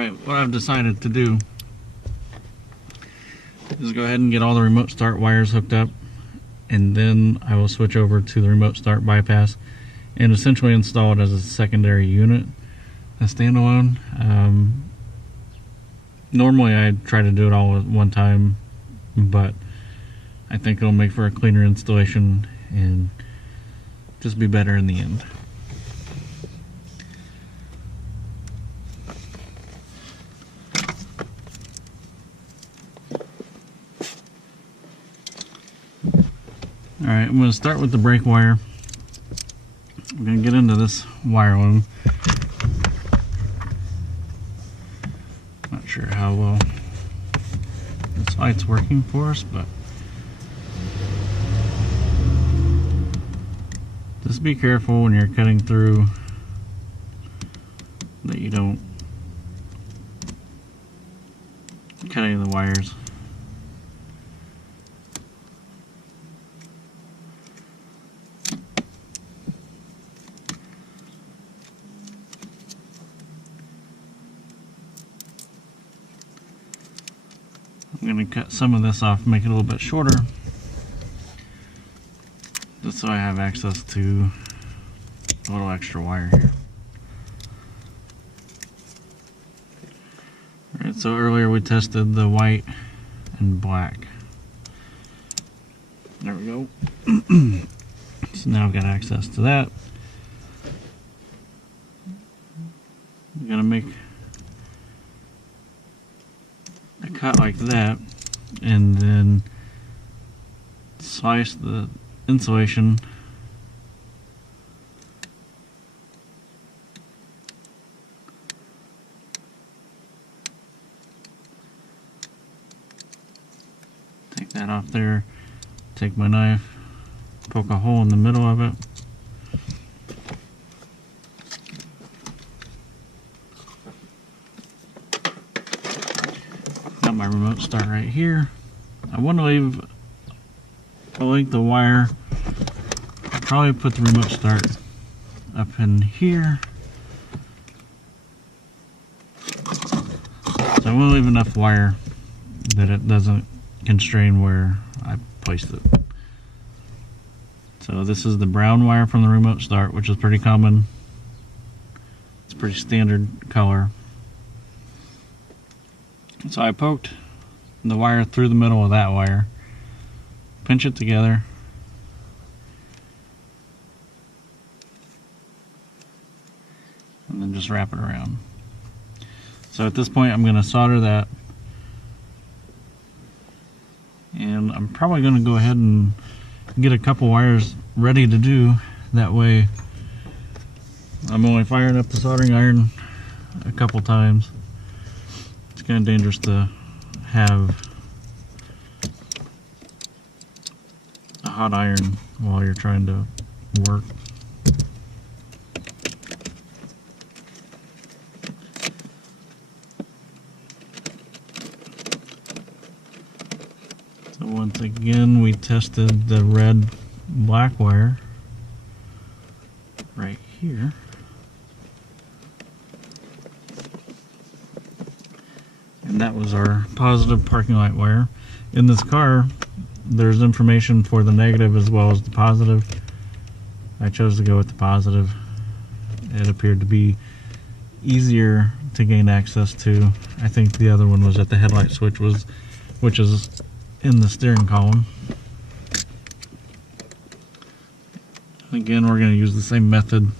Alright, what I've decided to do is go ahead and get all the remote start wires hooked up, and then I will switch over to the remote start bypass and essentially install it as a secondary unit, a standalone. Normally I try to do it all at one time, but I think it'll make for a cleaner installation and just be better in the end. Alright, I'm going to start with the brake wire. I'm going to get into this wire loom. Not sure how well this light's working for us, but just be careful when you're cutting through that you don't cut any of the wires. I'm going to cut some of this off, make it a little bit shorter, just so I have access to a little extra wire here. Alright, so earlier we tested the white and black. There we go. So now I've got access to that. I'm going to make a cut like that, and then slice the insulation take that off there, take my knife, poke a hole in the middle of it. Got my remote start right here. I want to leave a length of wire. I'll probably put the remote start up in here. So I want to leave enough wire that it doesn't constrain where I placed it. So this is the brown wire from the remote start, which is pretty common. It's a pretty standard color. So I poked the wire through the middle of that wire, pinch it together, and then just wrap it around. So at this point I'm going to solder that, and I'm probably going to go ahead and get a couple wires ready to do. That way I'm only firing up the soldering iron a couple times. It's kind of dangerous to have a hot iron while you're trying to work. So once again, we tested the red black wire right here. And that was our positive parking light wire. In this car, there's information for the negative as well as the positive. I chose to go with the positive. It appeared to be easier to gain access to. I think the other one was at the headlight switch, which is in the steering column. Again, we're going to use the same method.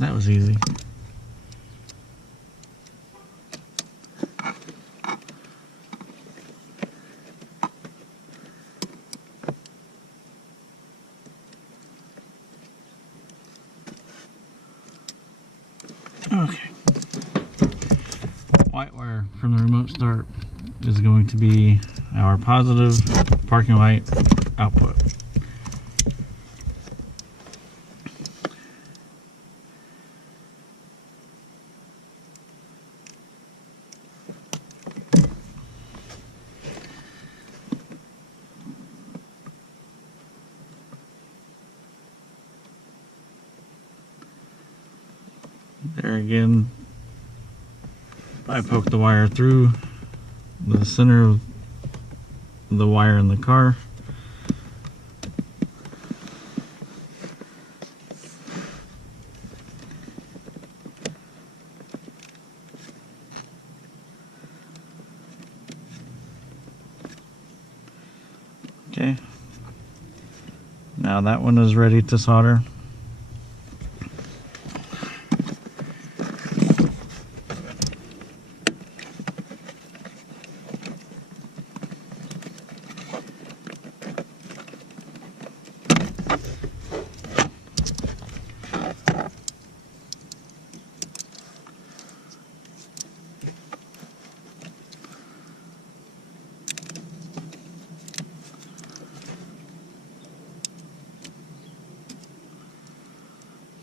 That was easy. Okay. White wire from the remote start is going to be our positive parking light output. There again, I poked the wire through the center of the wire in the car. Okay, now that one is ready to solder.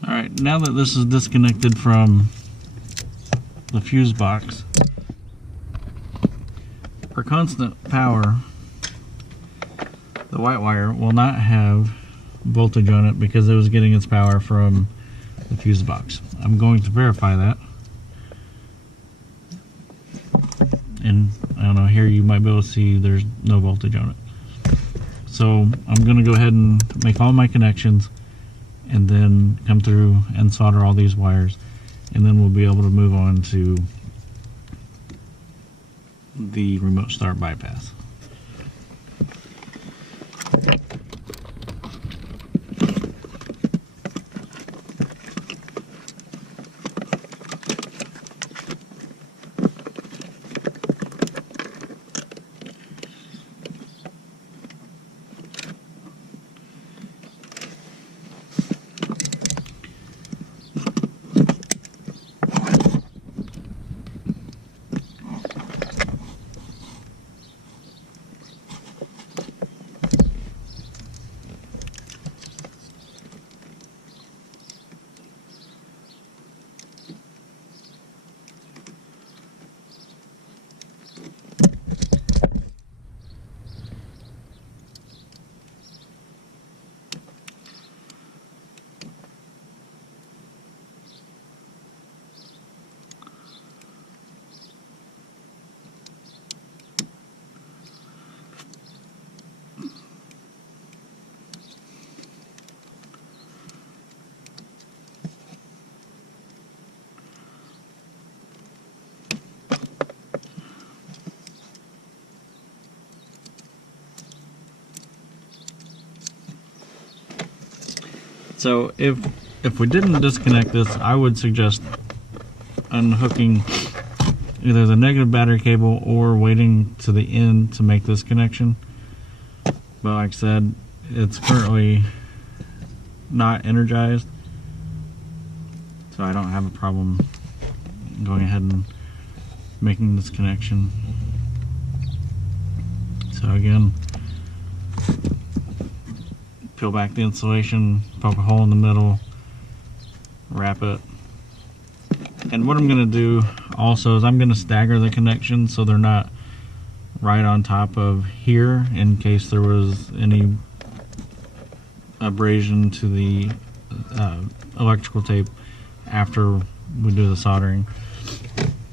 Alright, now that this is disconnected from the fuse box, for constant power, the white wire will not have voltage on it because it was getting its power from the fuse box. I'm going to verify that. And I don't know, here you might be able to see there's no voltage on it. So I'm going to go ahead and make all my connections and then come through and solder all these wires, and then we'll be able to move on to the remote start bypass. So if we didn't disconnect this, I would suggest unhooking either the negative battery cable or waiting to the end to make this connection. But like I said, it's currently not energized, so I don't have a problem going ahead and making this connection. So again, peel back the insulation, poke a hole in the middle, wrap it. And what I'm going to do also is I'm going to stagger the connections so they're not right on top of here in case there was any abrasion to the electrical tape after we do the soldering.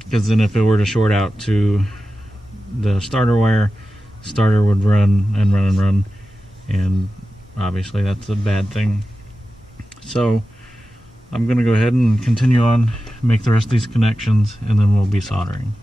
Because then if it were to short out to the starter wire, starter would run and run and run, and obviously that's a bad thing. So I'm going to go ahead and continue on, make the rest of these connections, and then we'll be soldering.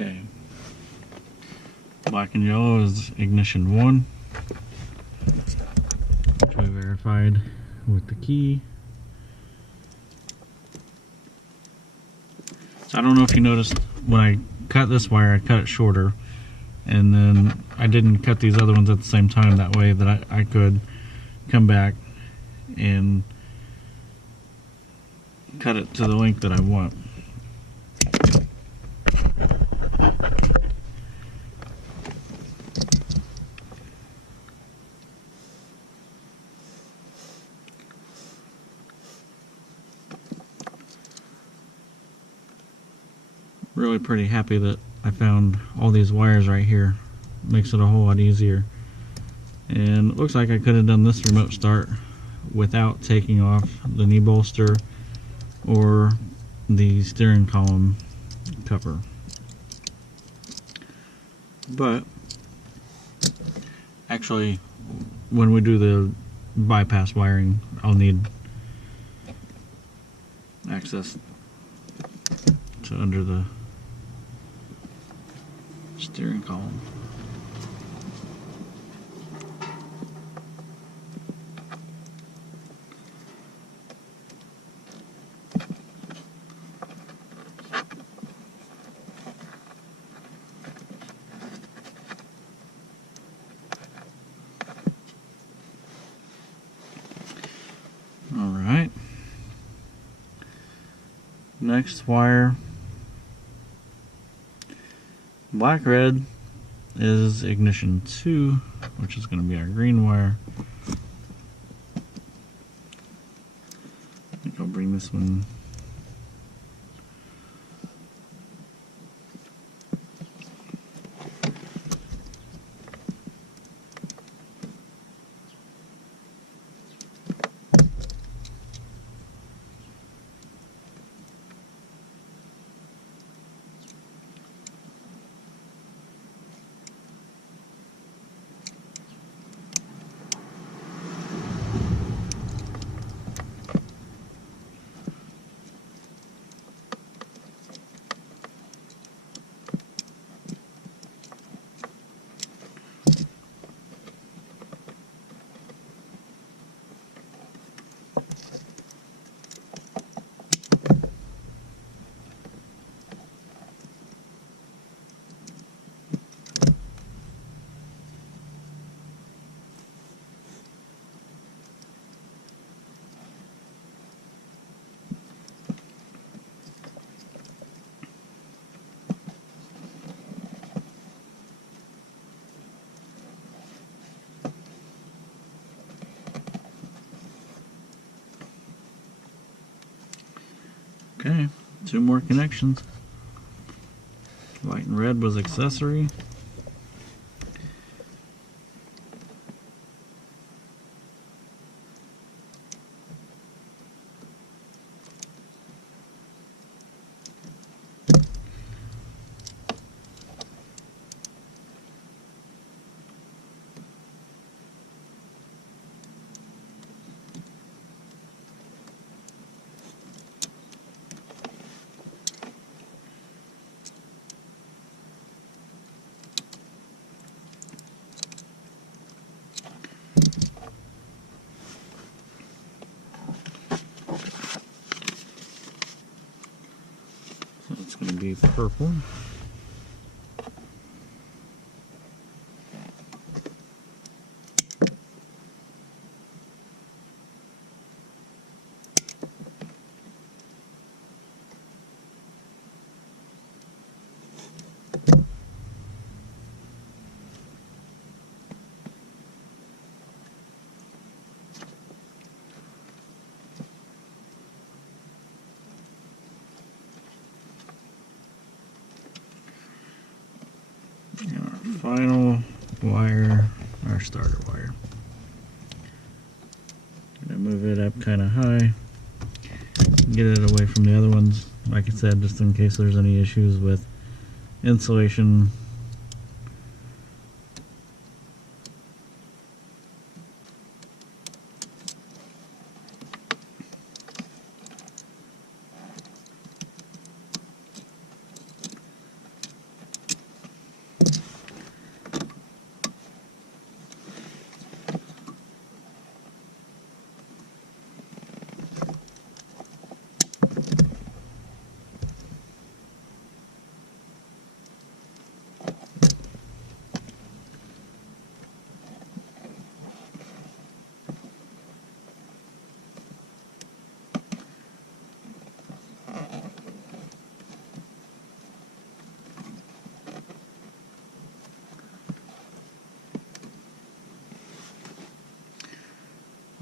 Okay. Black and yellow is ignition 1, which we verified with the key. So I don't know if you noticed when I cut this wire, I cut it shorter, and then I didn't cut these other ones at the same time, that way that I could come back and cut it to the length that I want. Really pretty happy that I found all these wires right here. Makes it a whole lot easier. And it looks like I could have done this remote start without taking off the knee bolster or the steering column cover. But actually, when we do the bypass wiring, I'll need access to under the steering column. Alright. Next wire. Black red is ignition 2, which is going to be our green wire. I think I'll bring this one . Okay, 2 more connections. White and red was accessory. So it's going to be purple. Final wire, our starter wire. Gonna move it up kind of high, get it away from the other ones, like I said, just in case there's any issues with insulation.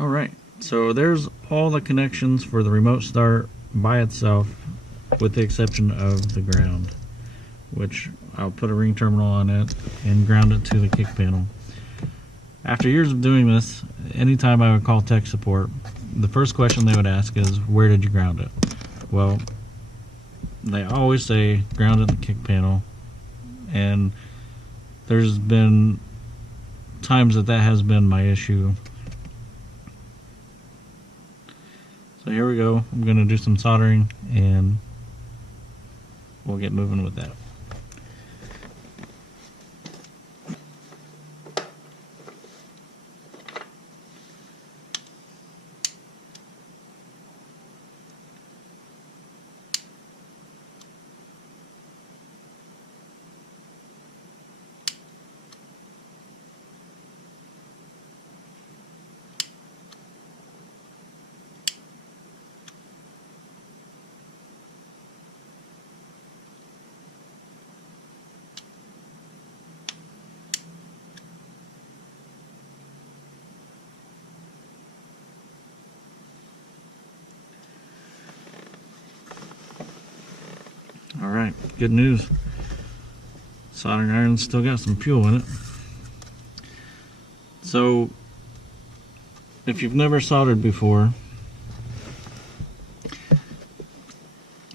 Alright, so there's all the connections for the remote start by itself, with the exception of the ground, which I'll put a ring terminal on it and ground it to the kick panel. After years of doing this, anytime I would call tech support, the first question they would ask is, where did you ground it? Well, they always say ground it in the kick panel, and there's been times that has been my issue. So here we go. I'm going to do some soldering and we'll get moving with that. Alright, good news. Soldering iron's still got some fuel in it. So, if you've never soldered before,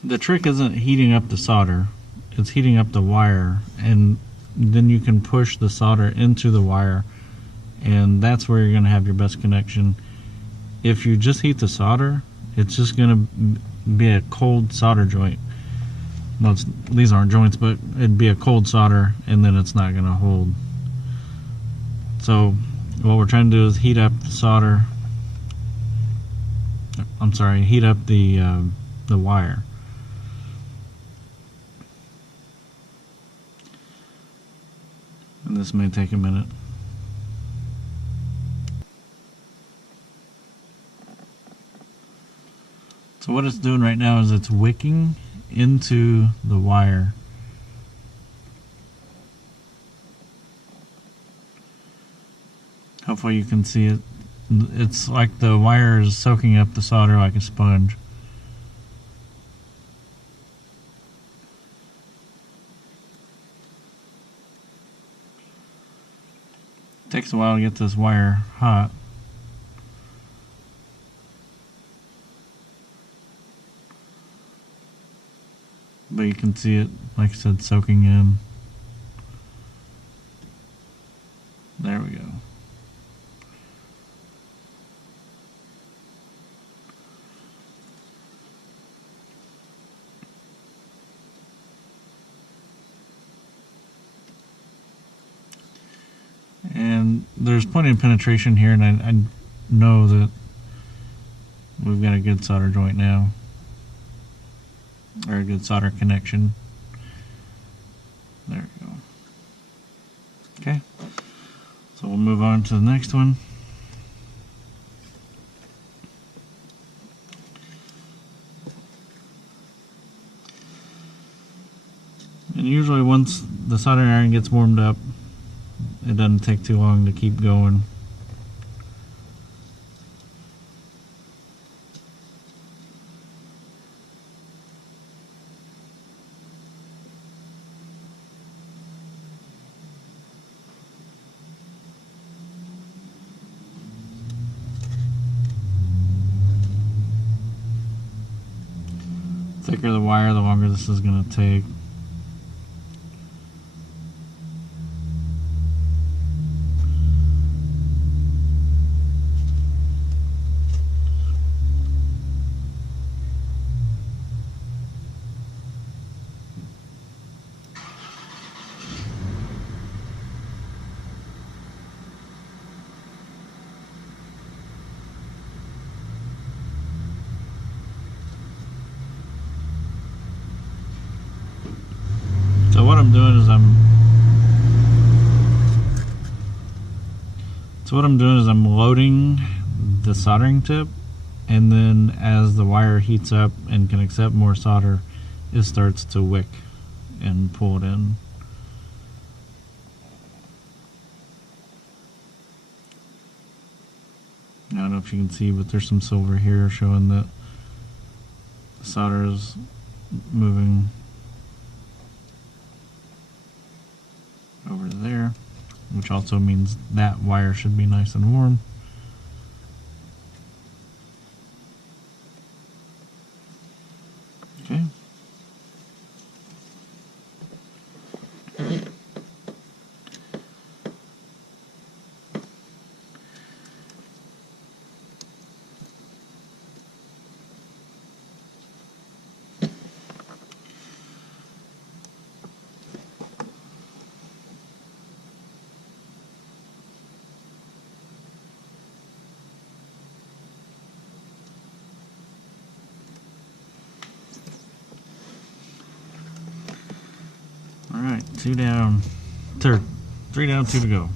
the trick isn't heating up the solder, it's heating up the wire, and then you can push the solder into the wire, and that's where you're going to have your best connection. If you just heat the solder, it's just going to be a cold solder joint. Well, these aren't joints, but it'd be a cold solder, and then it's not going to hold. So what we're trying to do is heat up the solder. I'm sorry, heat up the wire. And this may take a minute. So what it's doing right now is it's wicking into the wire. Hopefully you can see it. It's like the wire is soaking up the solder like a sponge. It takes a while to get this wire hot. But you can see it, like I said, soaking in. There we go. And there's plenty of penetration here, and I know that we've got a good solder joint now, or a good solder connection. There we go. Okay, so we'll move on to the next one. And usually once the soldering iron gets warmed up, it doesn't take too long to keep going. The thicker the wire, the longer this is going to take. So what I'm doing is I'm loading the soldering tip, and then as the wire heats up and can accept more solder, it starts to wick and pull it in. I don't know if you can see, but there's some silver here showing that the solder is moving over there, which also means that wire should be nice and warm. Okay. Alright, 2 down, 3 down, 2 to go.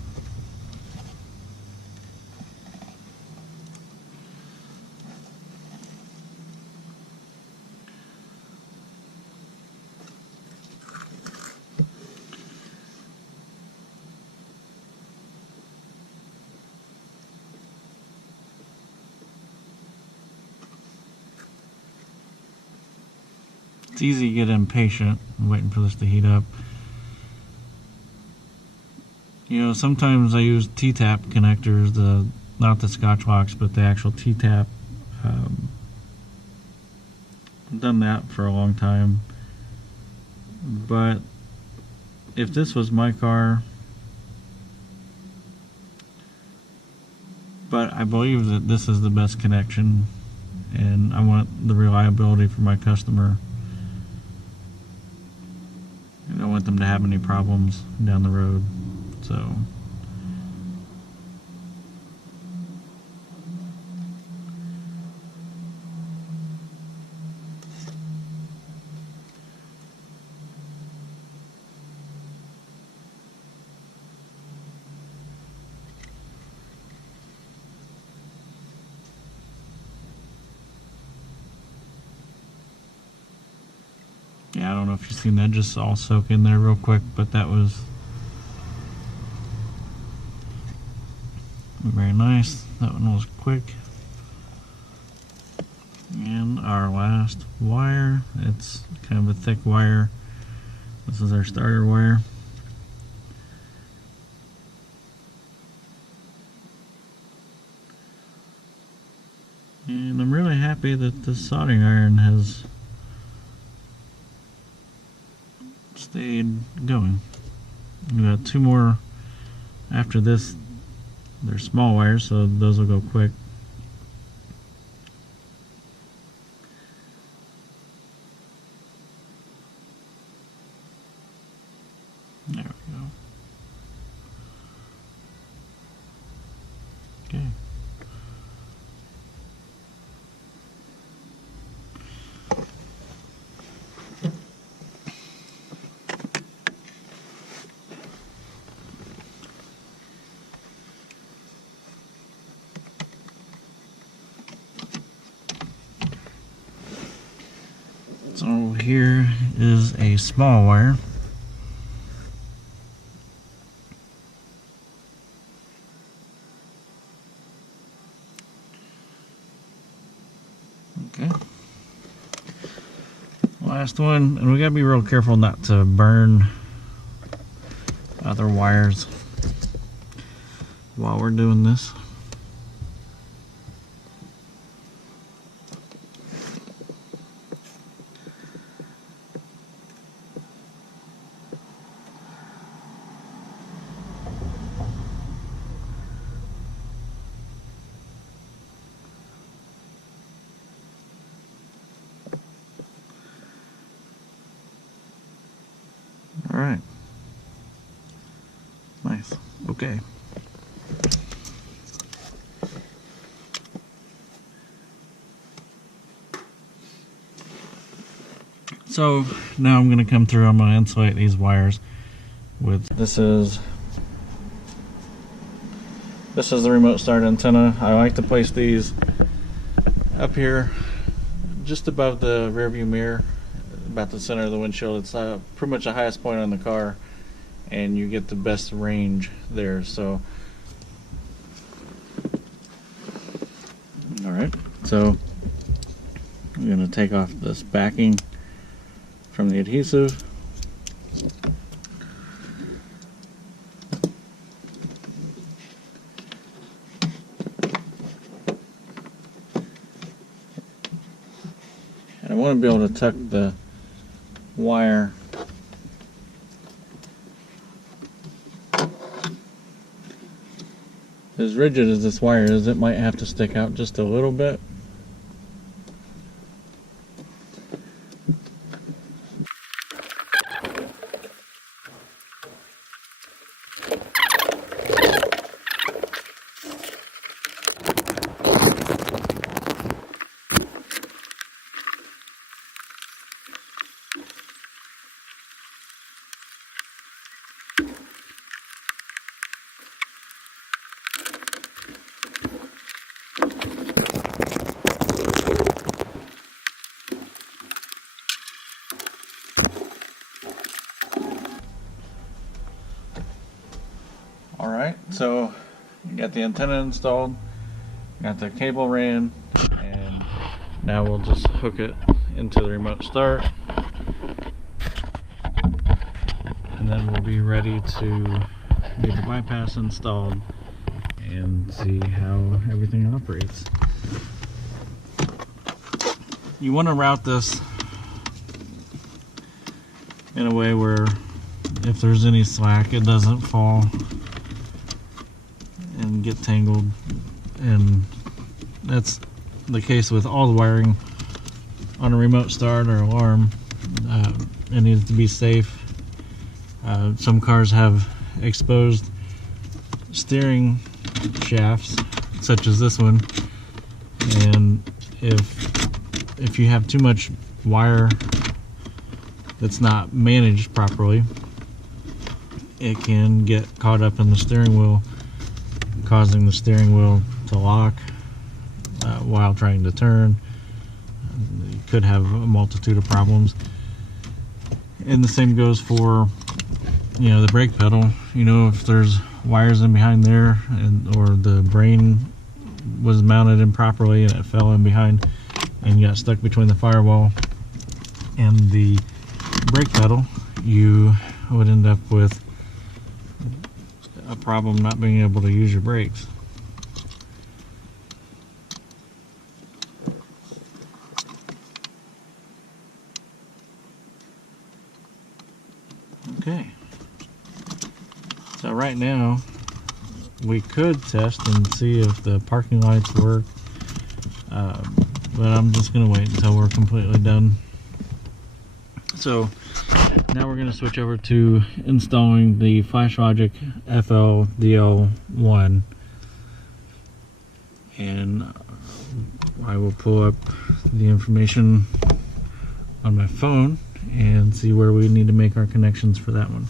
It's easy to get impatient waiting for this to heat up. You know, sometimes I use T-tap connectors, not the Scotch locks, but the actual T-tap. I've done that for a long time. But if this was my car, but I believe that this is the best connection, and I want the reliability for my customer. I don't want them to have any problems down the road. So yeah, I don't know if you've seen that just all soak in there real quick, but that was very nice. That one was quick. And our last wire, it's kind of a thick wire. This is our starter wire. And I'm really happy that the soldering iron has stayed going. We got 2 more after this. They're small wires, so those will go quick. There we go. Okay. So here is a small wire. Okay. Last one, and we gotta be real careful not to burn other wires while we're doing this. Alright. Nice. Okay. So now I'm going to come through, I'm going to insulate these wires with, this is the remote start antenna. I like to place these up here just above the rear view mirror, about the center of the windshield. It's pretty much the highest point on the car, and you get the best range there. So So I'm going to take off this backing from the adhesive. And I want to be able to tuck the wire as rigid as this wire is. It might have to stick out just a little bit. Alright, so you got the antenna installed, got the cable ran, and now we'll just hook it into the remote start, and then we'll be ready to get the bypass installed and see how everything operates. You want to route this in a way where if there's any slack, it doesn't fall and get tangled, and that's the case with all the wiring on a remote start or alarm. It needs to be safe. Some cars have exposed steering shafts, such as this one, and if you have too much wire that's not managed properly, it can get caught up in the steering wheel, causing the steering wheel to lock while trying to turn. You could have a multitude of problems. And the same goes for, you know, the brake pedal. You know, if there's wires in behind there, or the brain was mounted improperly and it fell in behind and got stuck between the firewall and the brake pedal, you would end up with a problem not being able to use your brakes. Okay, so right now we could test and see if the parking lights work, but I'm just gonna wait until we're completely done. So now we're going to switch over to installing the Flashlogic FLCAN, and I will pull up the information on my phone and see where we need to make our connections for that one.